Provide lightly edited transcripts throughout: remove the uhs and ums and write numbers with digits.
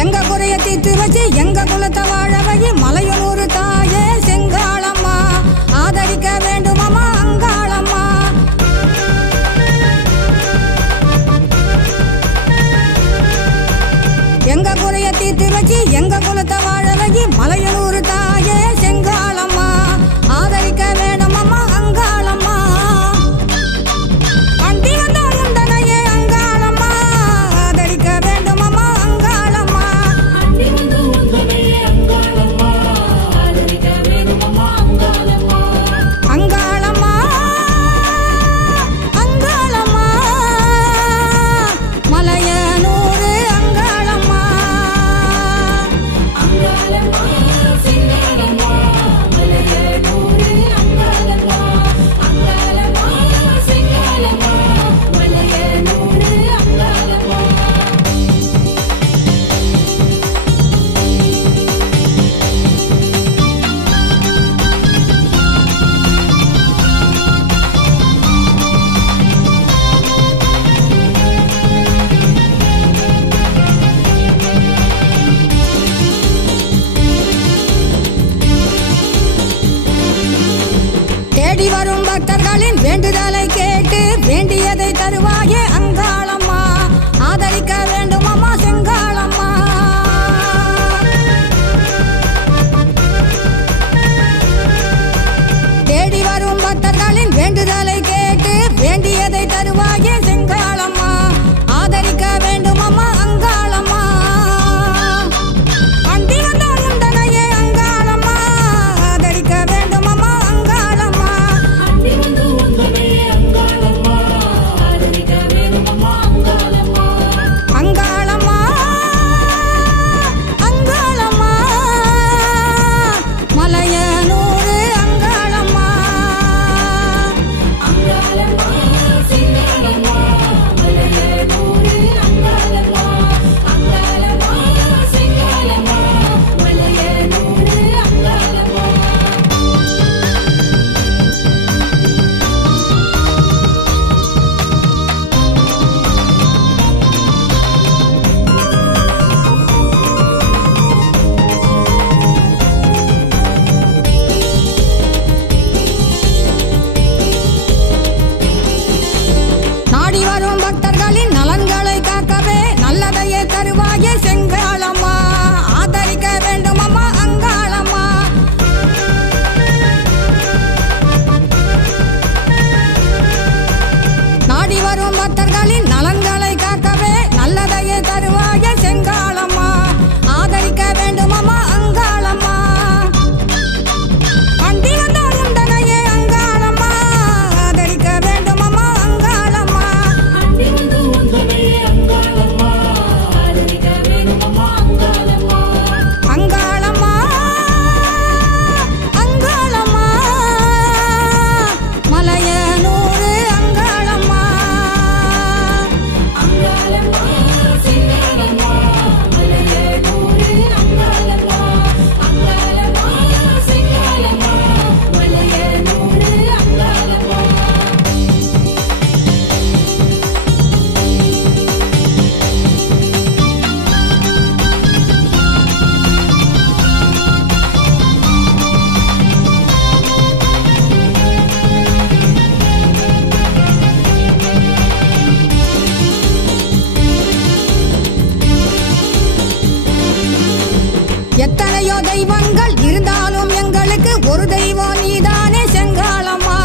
எங்க குறைய தீர்த்து வச்சு எங்க குலத்தை வாழ வை மலையனூர் தாயே செங்காளம்மா. தேடி வரும் பக்தர்களின் வேண்டுதலை கேட்டு வேண்டியதை தருவாயே அங்காளம்மா. ஆதரிக்க வேண்டும் அம்மா செங்காளம்மா. தேடி வரும் பக்தர்களின் வேண்டுதலை கேட்டு வேண்டியதை தருவாயே செங்காளம்மா. ஆதரிக்க வேண்டும் அம்மா அங்காளம்மா. அண்டி வந்தால் உந்தனையே அங்காளம்மா. ஆதரிக்க வேண்டும் அம்மா அங்காளம்மா. அண்டி வந்து உந்தனையே அங்காளம்மா. ஆதரிக்க வேண்டும் அம்மா அங்காளம்மா. அங்காளம்மா அங்காளம்மா மலையனூர் அங்காளம்மா. அங்காளம்மா செங்காளம்மா மலையனூர் அங்காளம்மா. அங்காளம்மா செங்காளம்மா மலையனூர் அங்காளம்மா. நாடி வரும் பக்தர்களின் நலன்களை காக்கவே நல்லதையே தருவாயே செங்காளம்மா. ஆதரிக்க வேண்டும் அம்மா அங்காளம்மா. நாடி வரும் பக்தர்களின் நலன்களை காக்கவே நல்லதையே தருவாயே செங்காளம்மா. ஆதரிக்க வேண்டும் அம்மா அங்காளம்மா. அண்டி வந்தால் உந்தனையே அங்காளம்மா. ஆதரிக்க வேண்டும் அம்மா அங்காளம்மா. அண்டி வந்து உந்தனையே அங்காளம்மா. ஆதரிக்க வேண்டும் அம்மா அங்காளம்மா. அங்காளம்மா அங்காளம்மா மலையனூர் அங்காளம்மா. அங்காளம்மா செங்காளம்மா மலையனூர் அங்காளம்மா. அங்காளம்மா செங்காளம்மா மலையனூர் அங்காளம்மா. எத்தனையோ தெய்வங்கள் இருந்தாலும் எங்களுக்கு ஒரு தெய்வம் நீதானே செங்காளம்மா.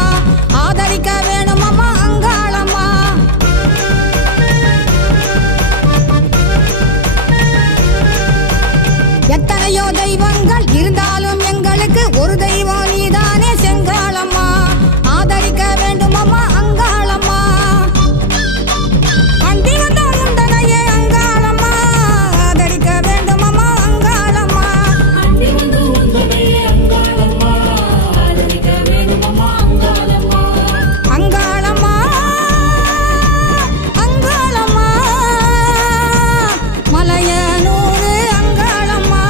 ஆதரிக்க வேணும் அம்மா அங்காளம்மா. எத்தனையோ தெய்வங்கள் இருந்தாலும் எங்களுக்கு ஒரு தெய்வம் நீதானே செங்காளம்மா. ஆதரிக்க வேண்டும் அம்மா அங்காளம்மா. அண்டி வந்தால் உந்தனையே அங்காளம்மா. ஆதரிக்க வேண்டும் அம்மா அங்காளம்மா. அண்டி வந்து உந்தனையே அங்காளம்மா. ஆதரிக்க வேண்டும் அம்மா அங்காளம்மா. அங்காளம்மா அங்காளம்மா மலையனூர் அங்காளம்மா.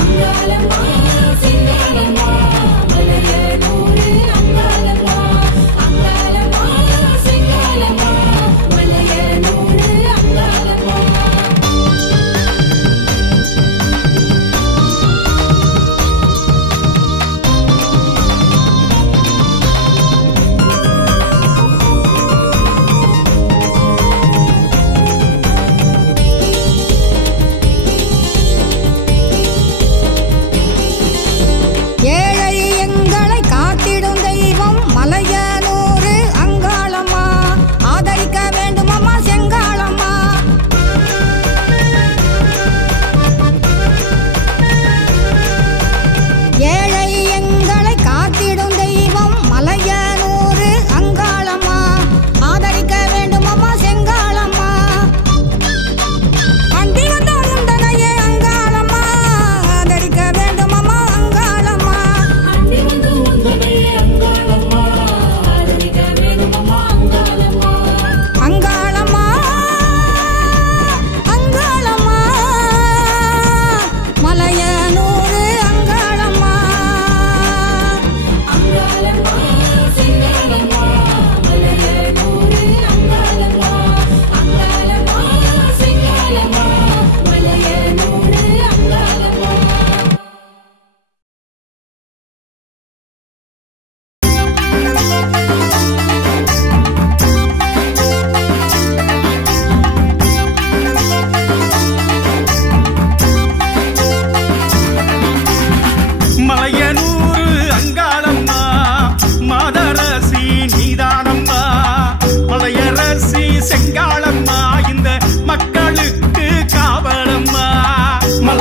அங்காளம்மா செங்காளம்மா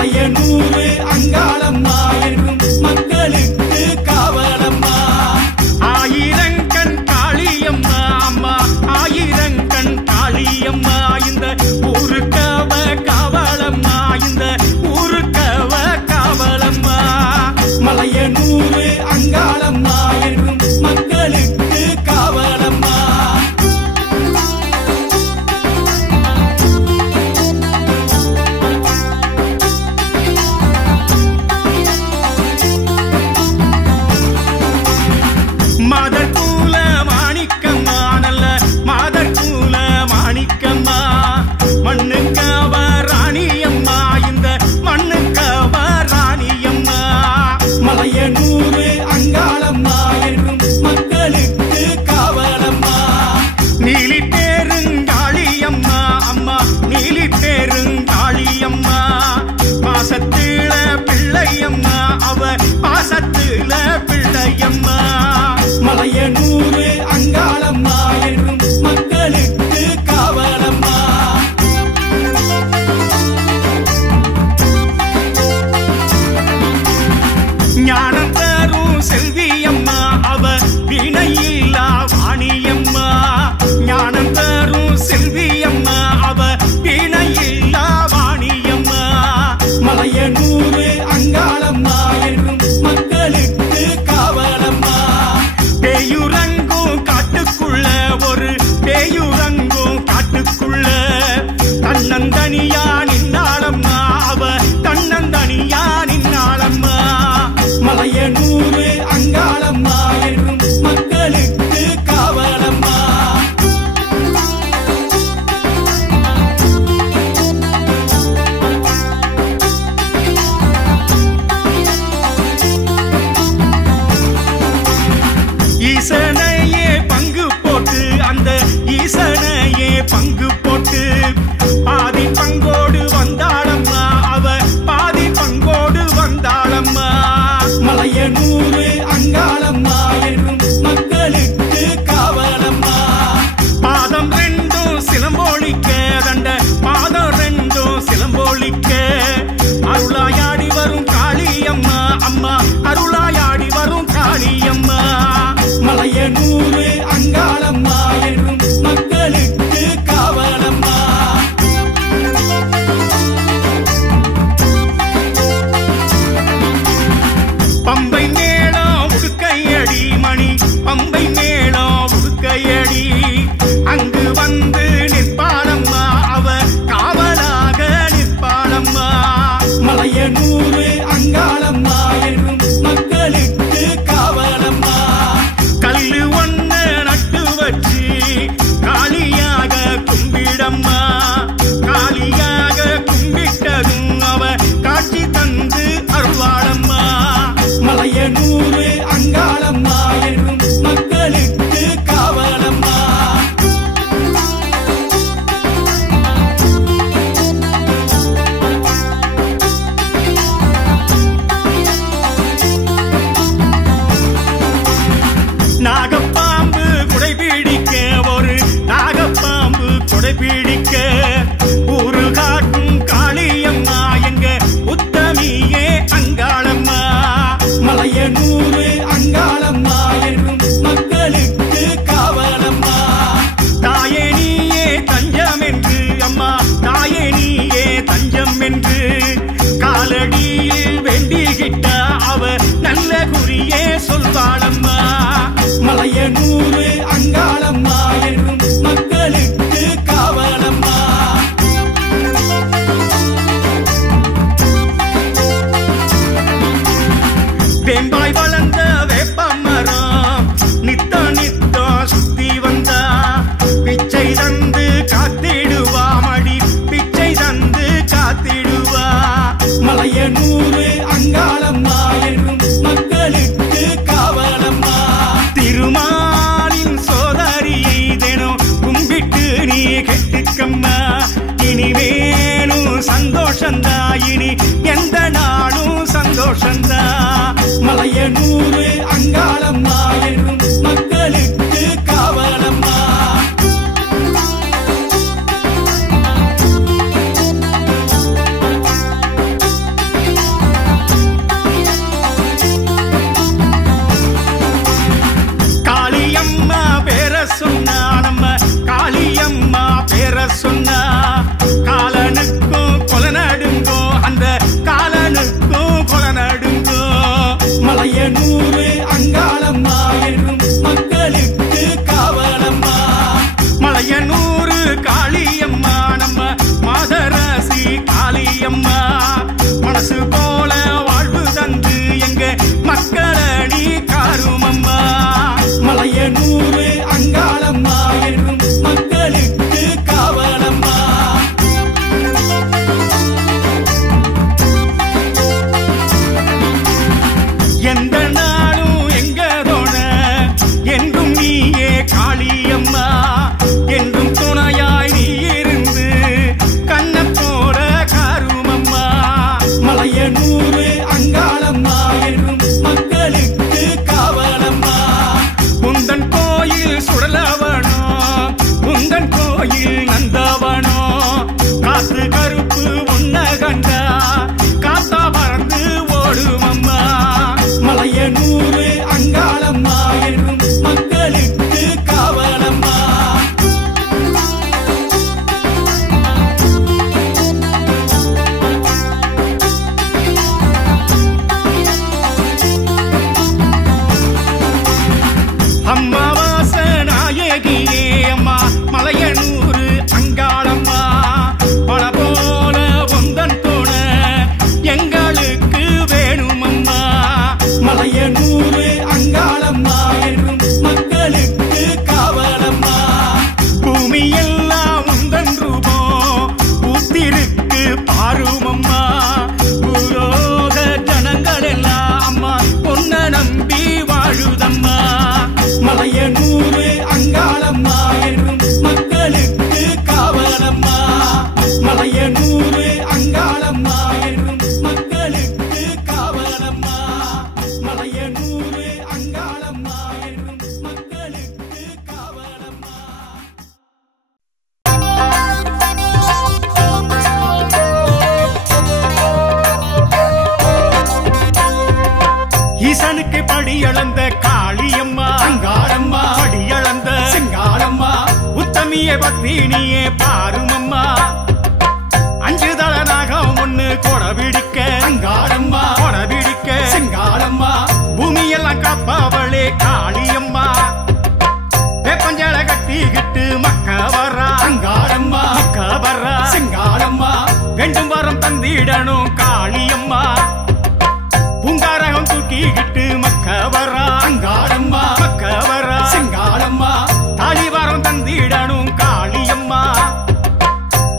மலையனூரு அங்காளம்மா என்றும் மக்களுக்கு காவலம்மா. ஆயிரங்கண் காளியம்மா அம்மா ஆயிரங்கண் காளியம்மா இந்த ஊருக்கவ காவலம்மா இந்த ஊருக்கவ காவலம்மா. மலையனூரு அங்காளம்மா என்றும் மக்களுக்கு காவலம்மா. மாதர் கூல மாணிக்கம்மா நல்ல மாதர் கூல மாணிக்கம்மா மண்ணுக்கவ ராணியம்மா இந்த மண்ணுக்கவ ராணியம்மா. மலையனூரு அங்காளம்மா என்றும் மக்களுக்கு காவலம்மா. நீலி பேருங்காளியம்மா அம்மா நீலி பேருங்காளியம்மா பாசத்தில பிள்ளையம்மா அவ பாசத்தில பிள்ளையம்மா. மலையனூரு அங்காளம்மா என்றும் மக்களுக்கு காவலம்மா. ஞானம் தரும் செல்வியம்மா அவ வினையில்லா வாணியம்மா. ஞானம் தரும் செல்வியம்மா அவ வினையில்லா வாணியம்மா. மலையனூரு அங்காளம்மா என்றும் மக்களுக்கு காவலம்மா. பேயுறங்கும் காட்டுக்குள்ள ஒரு பேயுறங்கும் காட்டுக்குள்ள தன்னந்தனியா நின்னாளம்மா அவ தன்னந்தனியா நின்னாளம்மா. மலையனூரு அங்காளம்மா என்றும் மக்களுக்கு காவலம்மா. ஈசனையே பங்கு போட்டு அந்த ஈசனையே பங்கு போட்டு பாதி பங்கோடு வந்தாளம்மா அவ பாதி பங்கோடு வந்தாளம்மா. மலையனூரு அங்காளம்மா என்றும் மக்களுக்கு காவலம்மா. பாதம் ரெண்டும் சிலம்போலிக்க தண்ட பாதம் ரெண்டும் சிலம்போலிக்க அருளாயாடி வரும் காளியம்மா அம்மா அருளாயாடி வரும் காளியம்மா. மலையனூரு அங்காளம்மா என்றும் மக்களுக்கு காவலம்மா. பம்பை மேளம் உடுக்கையடி மணி பம்பை மேளம் உடுக்கையடி அங்கு வந்து நிற்பாளம்மா அவ காவலாக நிற்பாளம்மா. மலையனூரு அங்காளம்மா என்றும் மக்களுக்கு காவலம்மா. கல்லு ஒன்ன நட்டு வச்சு காளியாக கும்பிடம்மா. காளியாக கும்பிட்டதும் அவ காட்சி தந்து அருள்வாளம்மா. மலையனூரு அங்காளம்மா என்றும் மக்களுக்கு காவலம்மா. நாகப்பாம்பு குடைபிடிக்க ஒரு நாகப்பாம்பு குடைபிடிக்க ஊரு காட்டும் காளியம்மா எங்க உத்தமியே அங்காளம்மா. மலையனூரு அங்காளம்மா என்றும் மக்களுக்கு காவலம்மா. தாயே நீயே தஞ்சம் என்று அம்மா தாயே நீயே தஞ்சம் என்று காலடியில் வேண்டிக்கிட்ட அவ நல்ல குறியே சொல்வாளம்மா. மலையனூரு அங்காளம்மா என்றும் மக்களுக்கு காவலம்மா. வேம்பாய் வளர்ந்த வேப்பமரம் நித்த நித்த சுத்தி வந்தா பிச்சை தந்து காத்திடுவா மடி பிச்சை தந்து காத்திடுவா. மலையனூரு அங்காளம்மா என்றும் மக்களுக்கு காவலம்மா. திருமாலின் சோதரியை தினம் கும்பிட்டு நீ கெட்டுக்கம்மா. இனி வேணும் சந்தோஷந்தா இனி எந்த நாளும் சந்தோஷந்தா. மலையனூரு அங்காளம்மா என்றும் மக்களுக்கு காவலம்மா. மலையனூர் அங்காளம்மா என்றும் மக்களுக்கு காவலம்மா. உந்தன் கோயில் சுடலவனோ உந்தன் கோயில் நந்தவனோ காத்து கருப்பு உன்ன கண்டா காத்தா பறந்து ஓடுமம்மா. மலையனூர் அங்காளம்மா என்றும் மக்களுக்கு காவலம்மா. அம்மாவாச நாயகியே அம்மா மலையனூர் அங்காளம்மா பல போல உந்தன் துணை எங்களுக்கு வேணுமம்மா. மலையனூர் அங்காளம்மா என்றும் மக்களுக்கு காவலம்மா. பூமி எல்லாம் உந்தன் ரூபம் ஊத்திருக்கு பாருமம்மா. பூலோக ஜனங்கள் எல்லாம் அம்மா பொன்ன நம்பி வாழுதம்மா. மலையனூர் அங்காளம்மா என்றும் மக்களுக்கு காவலம்மா. மலையனூர் அங்காளம்மா என்றும் மக்களுக்கு காவலம்மா. மலையனூர் அங்காளம்மா என்றும் மக்களுக்கு காவலம்மா. ஈசனுக்கு படியளந்த காளியம்மா அங்காளம்மா படியளந்த செங்காளம்மா. உத்தமிய பத்தினியே பாருமம்மா. அஞ்சு தல நாகம் ஒண்ணு கொடபிடிக்க அங்காளம்மா கொடபிடிக்க செங்காளம்மா. பூமியெல்லாம் காப்பாவளே காளியம்மா. வேப்பஞ்சல கட்டிக்கிட்டு மக்க வர்றா அங்காளம்மா மக்க வர்றா செங்காளம்மா. வேண்டும் வரம் தந்திடணும் காளியம்மா. பூங்காரகம் தூக்கிக்கிட்டு மக்க வர்றா அங்காளம்மா மக்க வர்றா செங்காளம்மா. தாலிவாரம் தந்திடணும் காளியம்மா.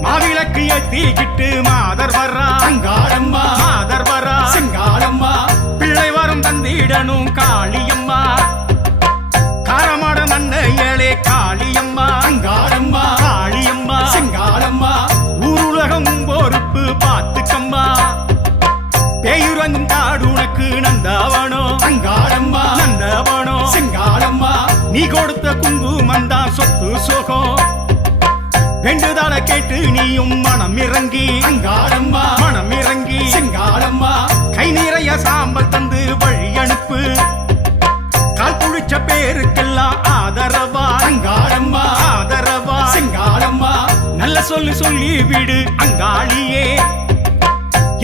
மாவிளக்கு ஏத்திக்கிட்டு மாதர் வர்றா அங்காளம்மா மாதர் வர்றா செங்காளம்மா. பிள்ளை வரம் தந்திடணும் காளியம்மா. காரமாட நன்னையளே காளியம்மா அங்காளம்மா காளியம்மா. செங்காளம்மா. ஊருலகம் பொறுப்பு பார்த்துக்கம்மா. பேயுறங்கும் காடு உனக்கு நந்தவனோ அங்காளம்மா நந்தவனோ செங்காளம்மா. நீ கொடுத்த குங்குமம் தான் சொத்து சுகம். வேண்டுதல கேட்டு நீயும் மனம் இறங்கி அங்காளம்மா மனம் இறங்கி செங்காளம்மா. கை நிறைய சாம்பல் தந்து வழி அனுப்பு. கால் புடிச்ச பேருக்கெல்லாம் ஆதரவா அங்காளம்மா ஆதரவா செங்காளம்மா. நல்ல சொல்லி சொல்லி விடு அங்காளியே.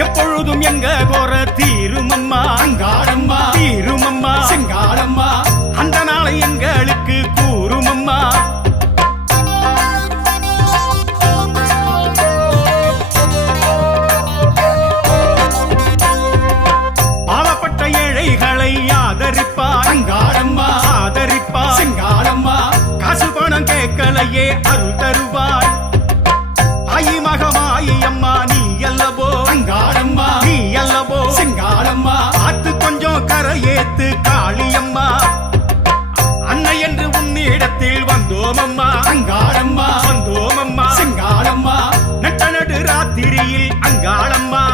எப்பொழுதும் எங்க கோர தீருமம்மா அங்காளம்மா தீருமம்மா. செங்காளம்மா. அந்த நாளை எங்களுக்கு கூறுமம்மா. பாவப்பட்ட ஏழைகளை ஆதரிப்பார் அங்காளம்மா ஆதரிப்பார். செங்காளம்மா. காசு பணம் கேட்கலையே அருள் தருவார். ஆயி மகமாயி அம்மா நீ அல்லவோ அங்காளம்மா நீ அல்லவோ செங்காளம்மா. பார்த்து கொஞ்சம் கரையேத்து காளியம்மா. அன்னை என்று உன்னிடத்தில் வந்தோமம்மா அங்காளம்மா வந்தோமம்மா. செங்காளம்மா. நட்ட நடு ராத்திரியில் அங்காளம்மா.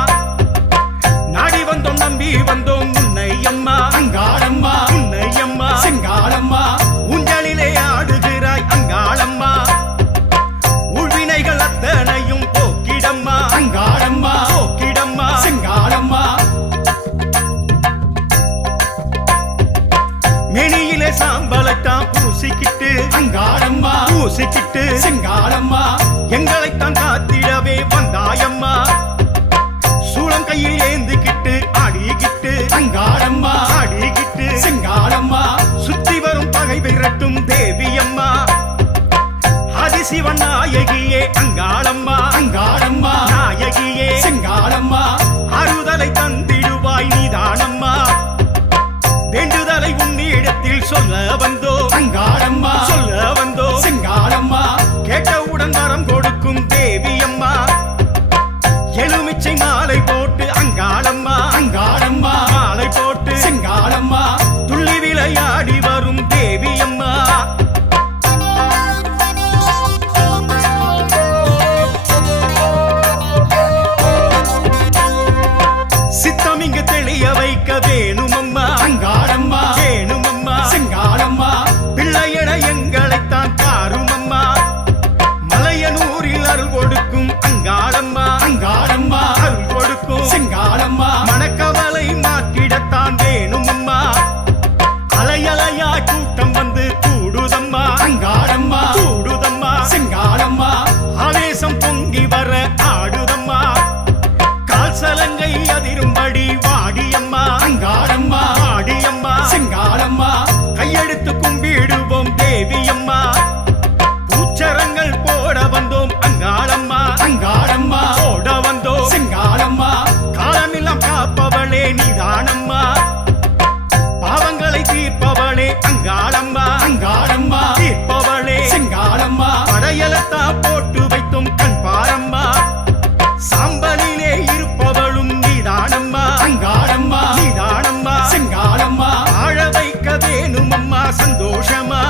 நாடி வந்தோம் நம்பி வந்தோம் உன்னையம்மா அங்காளம்மா உன்னையம்மா. செங்காளம்மா. ஊஞ்சலிலே ஆடுகிறாய் அங்காளம்மா. உள்வினைகள் அத்தனையும் போக்கிடம்மா அங்காளம்மா போக்கிடம்மா. செங்காளம்மா. மேனியிலே சாம்பலைத்தான் பூசிக்கிட்டு அங்காளம்மா பூசிக்கிட்டு செங்காளம்மா. எங்களைத்தான் காத்திடவே வந்தாயம்மா. சூளம் கையில் ஏந்திக்கிட்டு ஆடிக்கிட்டு அங்காளம்மா ஆடிக்கிட்டு செங்காளம்மா. சுத்தி வரும் பகை விரட்டும் தேவியம்மா. ஆதிசிவன் நாயகியே அங்காளம்மா அங்காளம்மா நாயகியே செங்காளம்மா. ஆறுதலை தந்திடுவாய் நீதானம்மா. வேண்டுதலை உன்னிடத்தில் சொல்ல வந்தோ அங்காளம்மா சொல்ல வந்தோ. செங்காளம்மா. கேட்டவுடன் வரம் கொடுக்கும் தேவியம்மா. எலுமிச்சை மாலை போட்டு அங்காளம்மா அங்காளம்மா மாலை போட்டு செங்காளம்மா. துள்ளி விளையாடி வரும் தேவியம்மா. வலங்கை அதிரும்படி வாடியம்மா அங்காளம்மா வாடியம்மா செங்காளம்மா கையெடுத்து கும்பிடுவோம் தேவியம்மா பூச்சரங்கள் போட வந்தோம் அங்காளம்மா அங்காளம்மா போட வந்தோம் செங்காளம்மா காலமெல்லாம் காப்பவளே நீதானம்மா பாவங்களை தீர்ப்பவளே அங்காளம்மா அங்காளம்மா தீர்ப்பவளே செங்காளம்மா படையலத்தா போட்டு வைத்தும் கண் பாரம்மா சாம்பலிலே இருப்பவளும் நீதானம்மா அங்காளம்மா நீதானம்மா செங்காளம்மா ஆழ வைக்க வேணுமம்மா சந்தோஷமா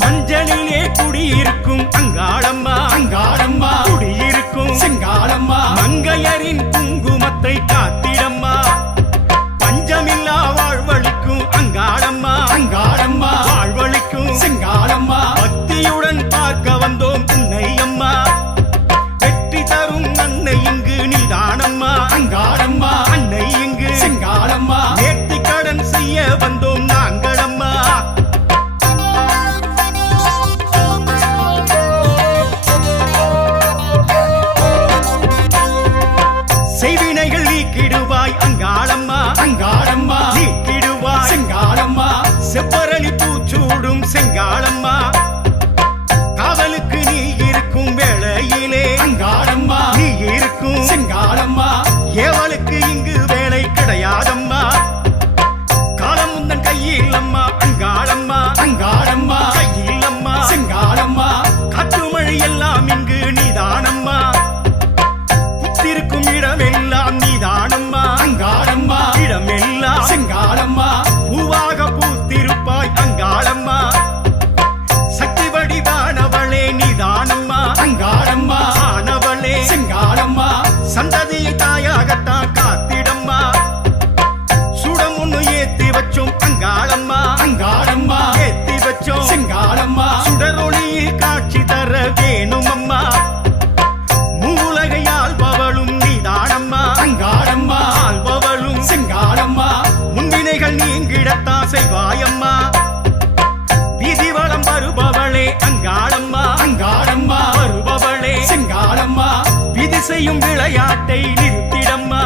மஞ்சளிலே குடியிருக்கும் அங்காளம்மா அங்காளம்மா குடியிருக்கும் செங்காளம்மா மங்கையரின் குங்குமத்தை காத்திடம்மா பஞ்சமில்லா வாழ்வழிக்கும் அங்காளம்மா அங்காளம்மா வாழ்வழிக்கும் செங்காளம்மா பக்தியுடன் பார்க்க வந்தோம் உன்னை அம்மா வெற்றி தரும் அன்னை இங்கு நீதானம்மா அங்காளம்மா அன்னை இங்கு செங்காளம்மா நேர்த்தி கடன் செய்ய வந்தோம் நாங்களம்மா செய்வினைகள் நீக்கிடுவாய் அங்காளம்மா அங்காளம்மா நீக்கிடுவாய் செங்காளம்மா செவ்வரளி பூச்சூடும் செங்காளம்மா காவலுக்கு நீ இருக்கும் வேளையிலே அங்காளம்மா நீ இருக்கும் செங்காளம்மா ஏவலுக்கு இங்கு வேலை கிடையாதம்மா காலம் உந்தன் கையில் அம்மா அங்காளம்மா அங்காளம்மா கையில் அம்மா செங்காளம்மா காற்றுமழை எல்லாம் இங்கு நீதானம்மா புத்திருக்கும் இடமெல்லாம் நீதானம்மா அங்காளம்மா இடமெல்லாம் செங்காளம்மா பூவாக பூத்திருப்பாய் அங்காளம்மா சக்தி வடிவானவளே நீதானம்மா அங்காளம்மா ஆனவளே செங்காளம்மா சந்ததியை தாயாகத்தான் காத்திடம்மா சுடம் ஒண்ணு ஏத்தி வச்சோம் அங்காளம்மா அங்காளம்மா ஏத்தி வச்சோம் செங்காளம்மா சுடரொளியில் காட்சி தர வேணுமம்மா மூலகை ஆள்பவளும் நீதானம்மா அங்காளம்மா ஆள்பவளும் செங்காளம்மா முன்வினைகள் நீங்கிடத்தான் செய்வாயம்மா வீதி வளம் வருபவளே அங்காளம்மா அங்காளம்மா வருபவளே செங்காளம்மா விதி செய்யும் விளையாட்டை நிறுத்திடம்மா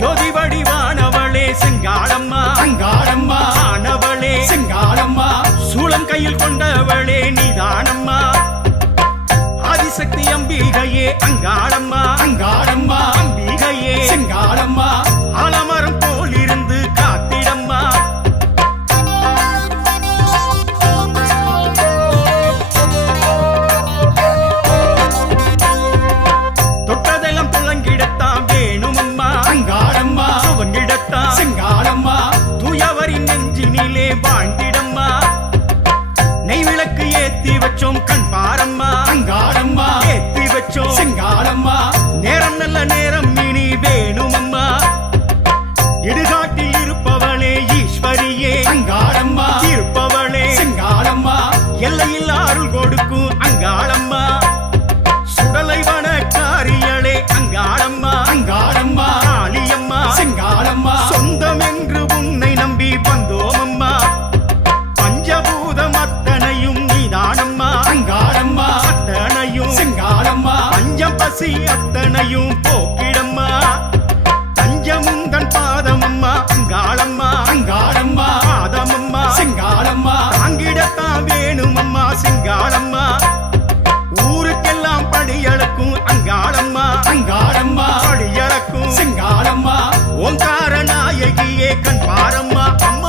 ஜோதி வடிவானவளே செங்காளம்மா அங்காளம்மா ஆனவளே செங்காளம்மா சூளம் கையில் கொண்டவளே நீதானம்மா ஆதிசக்தி அம்பிகையே அங்காளம்மா அங்காளம்மா அம்பிகையே செங்காளம்மா ஆலமரம் போல் இருந்து காத்திடம்மா தொட்டதெல்லாம் துளங்கிடத்தான் வேணுமம்மா அங்காளம்மா துவங்கிடத்தான் செங்காளம்மா தூயவரின் நெஞ்சினிலே வாழ்ந்திடம்மா நெய் விளக்கு ஏத்தி வச்சோம் கண் பாரம்மா அங்காளம்மா ஏத்தி வச்சோம் செங்காளம்மா நேரம் நல்ல நேரம் இனி வேணுமம்மா இடுகாட்டில் இருப்பவளே ஈஸ்வரியே அங்காளம்மா இருப்பவளே செங்காளம்மா எல்லையில் அருள் கொடுக்கும் அங்காளம்மா சுடலை வனக்காரியளே அங்காளம்மா அங்காளம்மா காளியம்மா செங்காளம்மா சொந்தம் என்று உன்னை நம்பி வந்தோமம்மா பஞ்சபூதம் அத்தனையும் நீதானம்மா அங்காளம்மா அத்தனையும் செங்காளம்மா பஞ்சம் பசி அத்தனையும் போக்கிடம்மா தஞ்சமுந்தன் பாதமம்மா அங்காளம்மா அங்காளம்மா பாதமம்மா செங்காளம்மா தாங்கிடத்தான் வேணுமம்மா செங்காளம்மா ஊருக்கெல்லாம் படியளக்கும் அங்காளம்மா அங்காளம்மா படியளக்கும் செங்காளம்மா ஓங்கார நாயகியே கண் பாரம்மா அம்மா